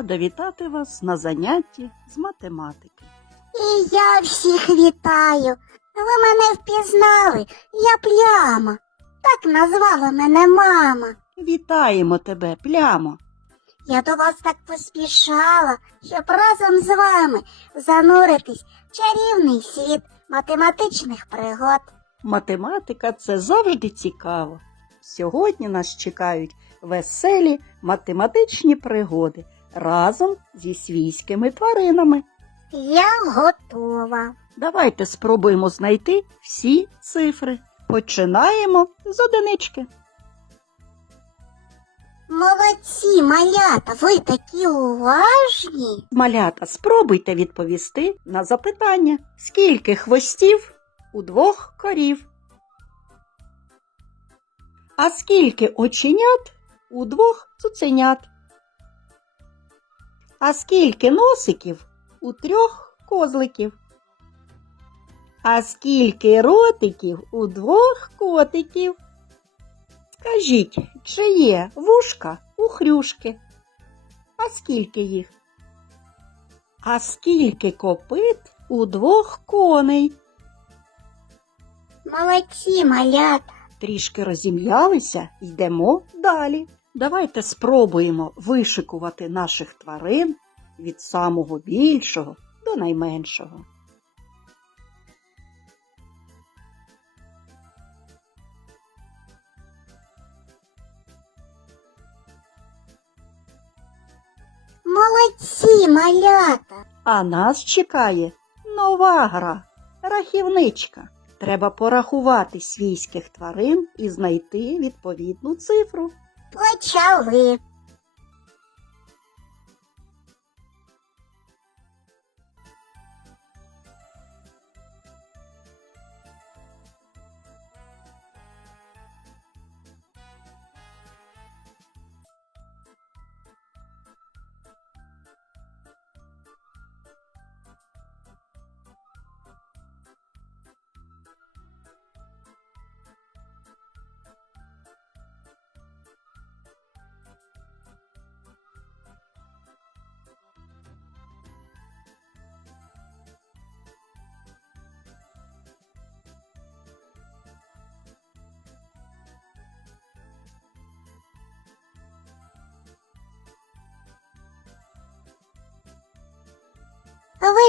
рада вітати вас на занятті з математики. І я всіх вітаю. Ви мене впізнали, я пляма. Так назвала мене мама. Вітаємо тебе, плямо. Я до вас так поспішала, щоб разом з вами зануритись в чарівний світ математичних пригод. Математика це завжди цікаво. Сьогодні нас чекають веселі математичні пригоди разом зі свійськими тваринами. Я готова. Давайте спробуємо знайти всі цифри. Починаємо з одинички. Молодці, малята, ви такі уважні. Малята, спробуйте відповісти на запитання, скільки хвостів у двох корів. А скільки оченят у двох цуценят? А скільки носиків у трьох козликів? А скільки ротиків у двох котиків? Скажіть, чи є вушка у хрюшки? А скільки їх? А скільки копит у двох коней? Молодці, малята. Трішки розім'ялися, йдемо далі. Давайте спробуємо вишикувати наших тварин від самого більшого до найменшого. Молодці, малята. А нас чекає нова гра рахівничка. Треба порахувати свійських тварин і знайти відповідну цифру. Почали.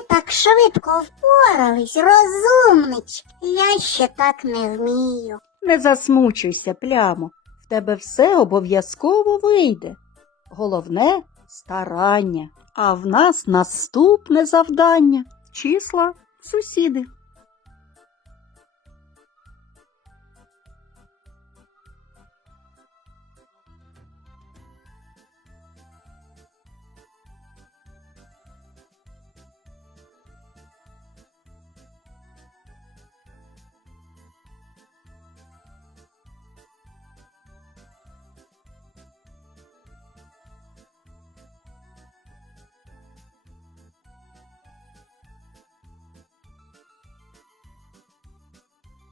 Ви так швидко впорались, розумнички. Я ще так не вмію. Не засмучуйся, плямо, в тебе все обов'язково вийде. Головне старання. А в нас наступне завдання числа сусіди.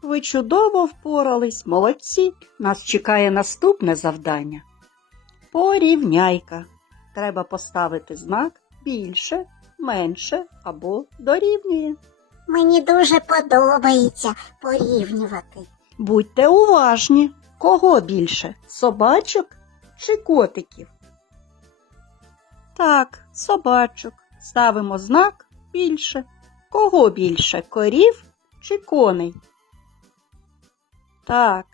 Ви чудово впорались, молодці. Нас чекає наступне завдання. Порівняйка. Треба поставити знак більше, менше або дорівнює. Мені дуже подобається порівнювати. Будьте уважні, кого більше собачок чи котиків? Так, собачок. Ставимо знак більше. Кого більше корів чи коней? Так,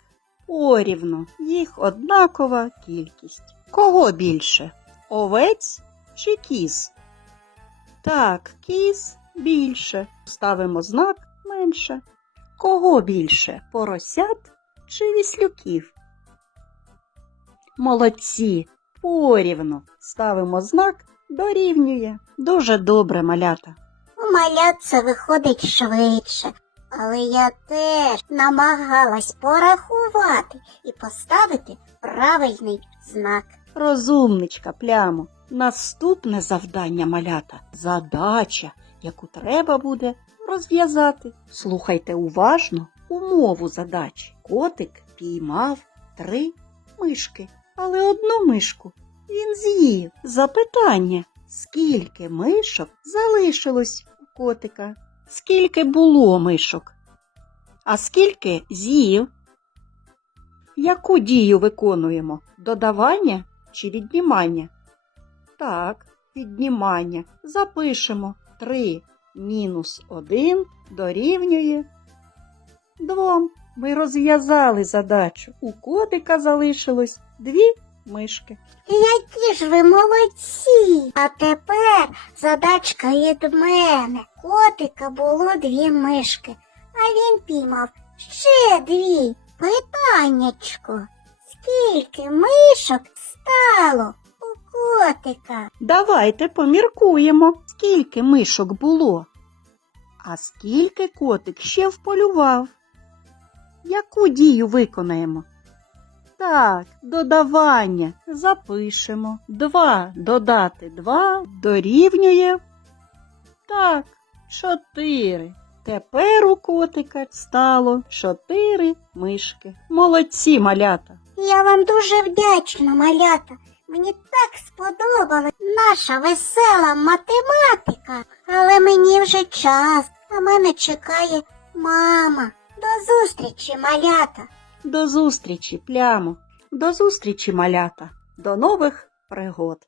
порівну, їх однакова кількість. Кого більше? Овець чи кіз? Так, кіз більше. Ставимо знак менше. Кого більше? Поросят чи віслюків? Молодці, порівну. Ставимо знак дорівнює. Дуже добре, малята. У малят це виходить швидше. Але я теж намагалась порахувати і поставити правильний знак. Розумничка, плямо. Наступне завдання малята задача, яку треба буде розв'язати. Слухайте уважно умову задачі. Котик піймав три мишки, але одну мишку він з'їв. Запитання, Скільки мишок залишилось у котика? Скільки було мишок? А скільки з'їв? Яку дію виконуємо? Додавання чи віднімання? Так, віднімання. Запишемо 3 мінус 1 дорівнює 2. Ми розв'язали задачу. У котика залишилось дві мишки. Які ж ви молодці! А тепер задачка від мене. Котика було дві мишки, а він піймав ще дві. Питаннячко. Скільки мишок стало у котика? Давайте поміркуємо, скільки мишок було. А скільки котик ще вполював? Яку дію виконаємо? Так, додавання. Запишемо. Два додати два дорівнює. Так, чотири. Тепер у котика стало чотири мишки. Молодці, малята. Я вам дуже вдячна, малята. Мені так сподобалась наша весела математика. Але мені вже час, а мене чекає мама. До зустрічі, малята. До зустрічі, плямо. До зустрічі, малята. До нових пригод.